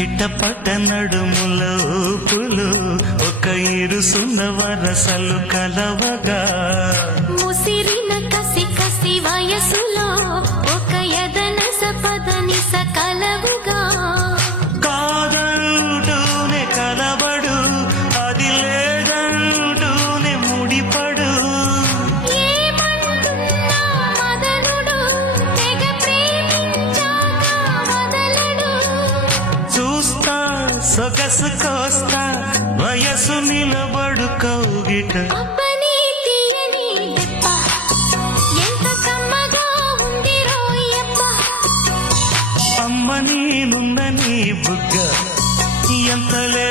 చిట్టపట్ట నడుముల ఊపులు ఒక ఇరుసున్న వరసలు కలవగా ముసిరిన కసి కసి వయసులో ఒక యదన సపదని సకలవుగా కాదంటూనే కలబడు అది లేదంటూనే ముడిపడు ఏమంటున్నా మదనుడు తెగ ప్రేమించాక వదలడు చూస్తా సొగసు కోస్తా వయసు నిలబడు కౌగిట అబ్బని తీయని దెబ్బ ఎంత కమ్మగా ఉంది రోయబ్బ అమ్మ నేనున్న నీ బుగ్గ ఎంతలే